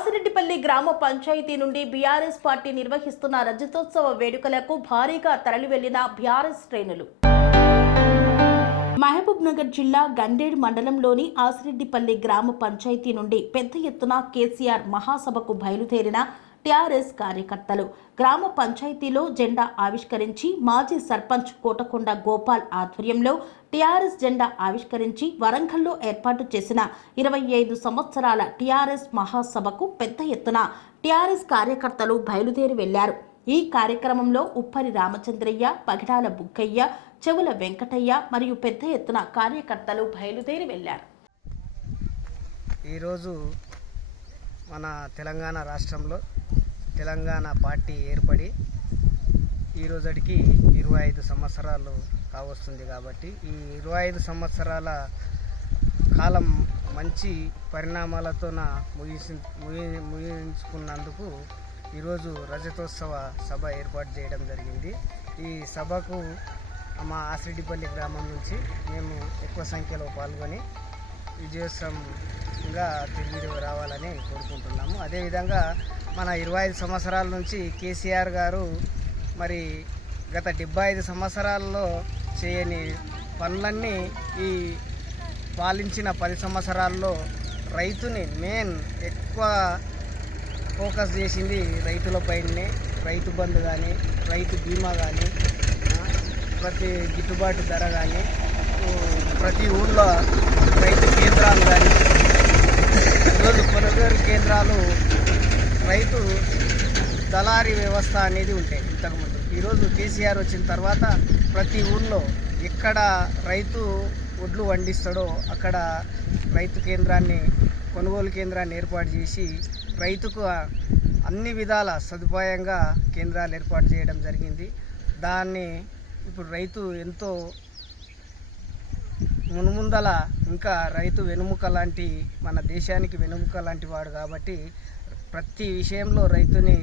ఆసిరెడ్డిపల్లి గ్రామ పంచాయతీ నుండి BRS party నిర్వహిస్తున్న రజతోత్సవ వేడుకలకు భారీగా తరలివెళ్లిన బీఆర్ఎస్ శ్రేణులు. మహబూబ్ నగర్ జిల్లా గండేడ్ మండలంలోని ఆసిరెడ్డిపల్లి గ్రామ పంచాయతీ నుండి పెద్ద ఎత్తున కేసీఆర్ మహాసభకు బయలుదేరిన టీఆర్ఎస్ కార్యకర్తలు గ్రామ పంచాయతీలో జెండా ఆవిష్కరించి మాజీ సర్పంచ్ కోటకొండ గోపాల్ ఆధ్వర్యంలో టీఆర్ఎస్ జెండా ఆవిష్కరించి వరంగల్లో ఏర్పాటు చేసిన 25 సంవత్సరాల టీఆర్ఎస్ మహాసభకు పెద్ద ఎత్తున టీఆర్ఎస్ కార్యకర్తలు బయలుదేరి వెళ్లారు. ఈ కార్యక్రమంలో ఉప్పరి రామచంద్రయ్య, పగిడాల బుక్కయ్య, చెవుల వెంకటయ్య మరియు పెద్ద ఎత్తున కార్యకర్తలు బయలుదేరి వెళ్లారు. ఈరోజు మన తెలంగాణ రాష్ట్రంలో తెలంగాణ పార్టీ ఏర్పడి ఈ రోజుకి 25 సంవత్సరాలు కావస్తుంది. కాబట్టి ఈ 25 సంవత్సరాల కాలం మంచి పరిణామాలతోన ముగించుకున్నందుకు ఈరోజు రజతోత్సవ సభ ఏర్పాటు చేయడం జరిగింది. ఈ సభకు మా ఆసిరెడ్డిపల్లి గ్రామం నుంచి మేము ఎక్కువ సంఖ్యలో పాల్గొని విజయోత్సవంగా తిరిగి రావాలని కోరుకుంటున్నాము. అదేవిధంగా మన 25 సంవత్సరాల నుంచి కేసీఆర్ గారు మరి గత 75 సంవత్సరాల్లో చేయని పనులన్నీ ఈ పాలించిన 10 సంవత్సరాల్లో రైతుని ఎక్కువ ఫోకస్ చేసింది రైతులపైనే. రైతు బంధు కానీ, రైతు బీమా కానీ, ప్రతి గిట్టుబాటు ధర కానీ, ప్రతి ఊళ్ళో రైతు కేంద్రాలు కానీ, ఈరోజు కొనుగోలు కేంద్రాలు, రైతు దళారీ వ్యవస్థ అనేది ఉంటాయి ఇంతకుముందు. ఈరోజు కేసీఆర్ వచ్చిన తర్వాత ప్రతి ఊళ్ళో ఎక్కడ రైతు వడ్లు పండిస్తాడో అక్కడ రైతు కేంద్రాన్ని, కొనుగోలు కేంద్రాన్ని ఏర్పాటు చేసి రైతుకు అన్ని విధాల సదుపాయంగా కేంద్రాలు ఏర్పాటు చేయడం జరిగింది. దాన్ని ఇప్పుడు రైతు ఎంతో మున్ముందల ఇంకా రైతు వెనుముక లాంటి, మన దేశానికి వెనుముక లాంటి వాడు కాబట్టి ప్రతి విషయంలో రైతుని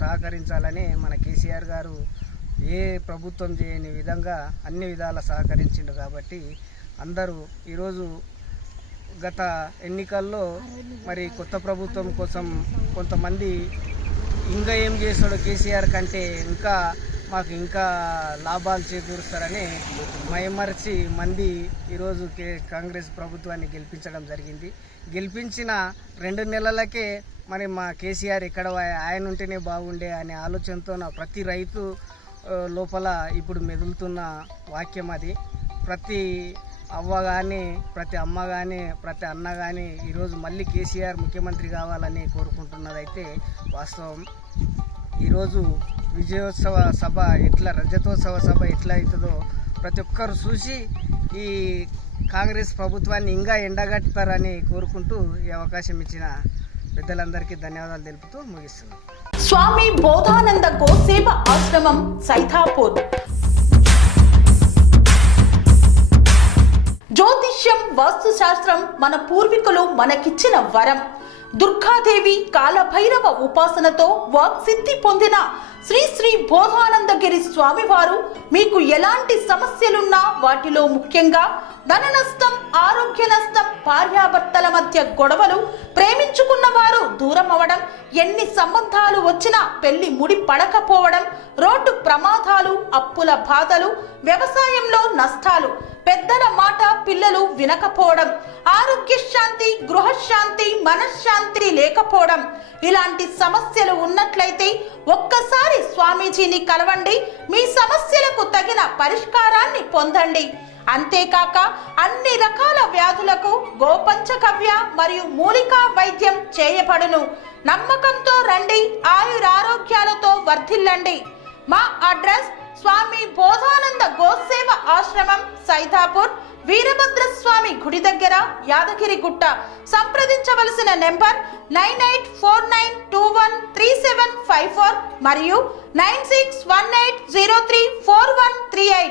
సహకరించాలని మన కేసీఆర్ గారు ఏ ప్రభుత్వం చేయని విధంగా అన్ని విధాల సహకరించిండు. కాబట్టి అందరూ ఈరోజు గత ఎన్నికల్లో మరి కొత్త ప్రభుత్వం కోసం కొంతమంది ఇంకా ఏం చేస్తాడో కేసీఆర్ కంటే మాకు ఇంకా లాభాలు చేకూరుస్తారని మైమర్చి మంది ఈరోజు కాంగ్రెస్ ప్రభుత్వాన్ని గెలిపించడం జరిగింది. గెలిపించిన 2 నెలలకే మరి మా కేసీఆర్ ఎక్కడ ఆయన ఉంటేనే బాగుండే అనే ఆలోచనతో ప్రతి రైతు లోపల ఇప్పుడు మెదులుతున్న వాక్యం అది. ప్రతి అవ్వ కానీ, ప్రతి అమ్మ కానీ, ప్రతి అన్న కానీ ఈరోజు మళ్ళీ కేసీఆర్ ముఖ్యమంత్రి కావాలని కోరుకుంటున్నదైతే వాస్తవం. ఈరోజు విజయోత్సవ సభ రజతోత్సవ సభ ఎట్లా అవుతుందో ప్రతి ఒక్కరు చూసి ఈ కాంగ్రెస్ ప్రభుత్వాన్ని ఇంకా ఎండగడతారని కోరుకుంటూ ఈ అవకాశం ఇచ్చిన పెద్దలందరికీ ధన్యవాదాలు తెలుపుతూ ముగిస్తున్నాం. స్వామి బోధానంద గోసేవ ఆశ్రమం, సైథాపూర్. జ్యోతిష్యం, వాస్తుశాస్త్రం మన పూర్వీకులు మనకిచ్చిన వరం. దుర్గాదేవి, కాలభైరవ ఉపాసనతో వాక్సిద్ధి పొందిన శ్రీ శ్రీ బోధానందగిరి స్వామివారు మీకు ఎలాంటి సమస్యలున్నా, వాటిలో ముఖ్యంగా ధన నష్టం, ఆరోగ్య నష్టం, భార్యాభర్తల మధ్య గొడవలు, ప్రేమించుకున్న వారు దూరం అవడం, ఎన్ని సంబంధాలు వచ్చినా పెళ్లి ముడి పడకపోవడం, రోడ్డు ప్రమాదాలు, అప్పుల బాధలు, వ్యవసాయంలో నష్టాలు, పెద్దల మాట పిల్లలు వినకపోవడం, ఆరోగ్య శాంతి, గృహశాంతి, మనశ్శాంతి లేకపోవడం, ఇలాంటి సమస్యలు ఉన్నట్లయితే ఒక్కసారి స్వామీజీని కలవండి. మీ సమస్యలకు తగిన పరిష్కారాన్ని పొందండి. అంతేకాక అన్ని రకాల వ్యాధులకు గోపంచకవ్య మరియు మూలికా వైద్యం చేయబడును. నమ్మకంతో రండి, ఆయురారోగ్యాలతో వర్ధిల్లండి. మా అడ్రస్ స్వామి బోధానంద గోసేవ ఆశ్రమం, సైథాపూర్, వీరభద్రస్వామి గుడి దగ్గర, యాదగిరిగుట్ట. సంప్రదించవలసిన నెంబర్ 9849213754 మరియు 9618034138.